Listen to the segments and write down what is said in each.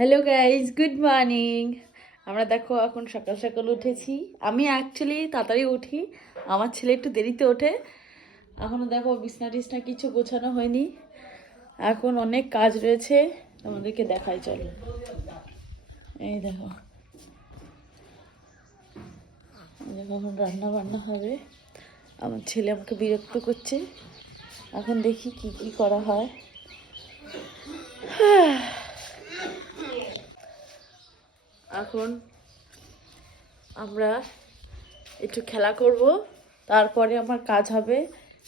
Hello guys, good morning. আমরা দেখো এখন সকাল সকাল উঠেছি। আমি অ্যাকচুয়ালি তাড়াতাড়ি উঠি, আমার ছেলে একটু দেরিতে ওঠে। এখনও দেখো বিছনা টিছনা কিছু গোছানো হয়নি, এখন অনেক কাজ রয়েছে, আমাদেরকে দেখাই চলো। এই দেখো, দেখো এখন রান্না বান্না হবে। আমার ছেলে আমাকে বিরক্ত করছে, এখন দেখি কি কি করা হয়। এখন আমরা একটু খেলা করব, তারপরে আমার কাজ হবে।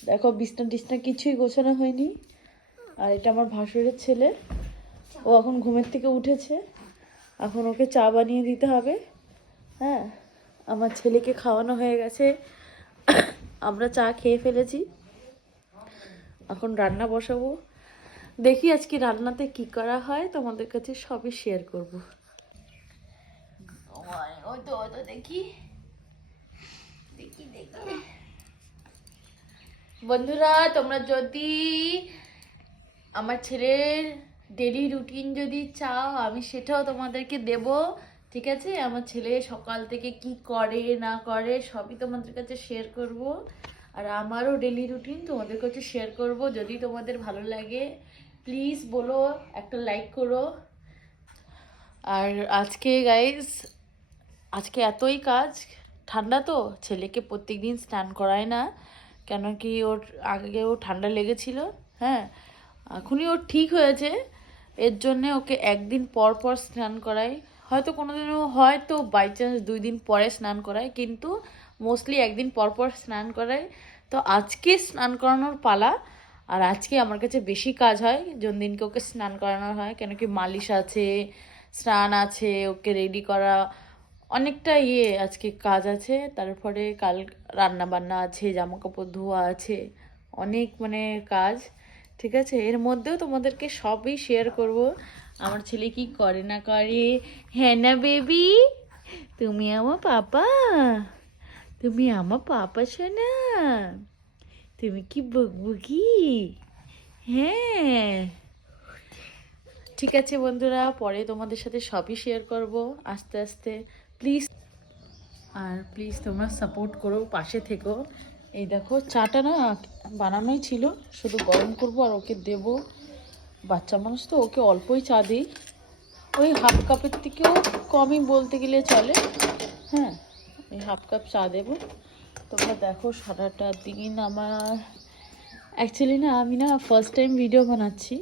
দেখো বিছনা টিছনা কিছুই গোছানো হয়নি। আর এটা আমার ভাসুরের ছেলে, ও এখন ঘুমের থেকে উঠেছে, এখন ওকে চা বানিয়ে দিতে হবে। হ্যাঁ, আমার ছেলেকে খাওয়ানো হয়ে গেছে, আমরা চা খেয়ে ফেলেছি, এখন রান্না বসাবো। দেখি আজকে রান্নাতে কি করা হয়, তোমাদের কাছে সবই শেয়ার করবো। ওই তো দেখি দেখি দেখি বন্ধুরা, তোমরা যদি আমার ছেলের ডেলি রুটিন যদি চাও, আমি সেটাও তোমাদেরকে দেব। ঠিক আছে, আমার ছেলে সকাল থেকে কি করে না করে সবই তোমাদের কাছে শেয়ার করব। আর আমারও ডেলি রুটিন তোমাদের কাছে শেয়ার করব। যদি তোমাদের ভালো লাগে প্লিজ বলো, একটা লাইক করো। আর আজকে গাইস, আজকে এতই কাজ, ঠান্ডা তো, ছেলেকে প্রত্যেকদিন স্নান করায় না, কেন কি ওর আগেও ঠান্ডা লেগেছিল। হ্যাঁ, এখনই ওর ঠিক হয়েছে, এর জন্যে ওকে একদিন পর পর স্নান করাই। হয়তো কোনো দিনও হয়তো বাই চান্স 2 দিন পরে স্নান করাই, কিন্তু মোস্টলি একদিন পর পর স্নান করাই। তো আজকে স্নান করানোর পালা। আর আজকে আমার কাছে বেশি কাজ হয় যোন দিনকে ওকে স্নান করানো হয়, কেন কি মালিশ আছে, স্নান আছে, ওকে রেডি করা, অনেকটা আজকে কাজ আছে। তারপরে কাল রান্না বান্না আছে, জামা কাপড় ধোয়া আছে, অনেক মানে কাজ। ঠিক আছে, এর মধ্যেও তোমাদেরকে সবই শেয়ার করব, আমার ছেলে কি করে না করে। হ্যাঁ না বেবি, তুমি আমার পাপা, তুমি আমার পাপা সোনা, তুমি কি বকবকি। হ্যাঁ, ঠিক আছে বন্ধুরা, পরে তোমাদের সাথে সবই শেয়ার করব আস্তে আস্তে। প্লিজ, আর প্লিজ তোমরা সাপোর্ট করো, পাশে থেকো। এই দেখো চাটা না বানানোই ছিল, শুধু গরম করব আর ওকে দেব। বাচ্চা মানুষ তো, ওকে অল্পই চা দিই, ওই হাফ কাপের থেকেও কমই বলতে গেলে চলে। হ্যাঁ, এই হাফ কাপ চা দেবো। তোমরা দেখো সারাটা দিন আমার, অ্যাকচুয়ালি না আমি না ফার্স্ট টাইম ভিডিও বানাচ্ছি,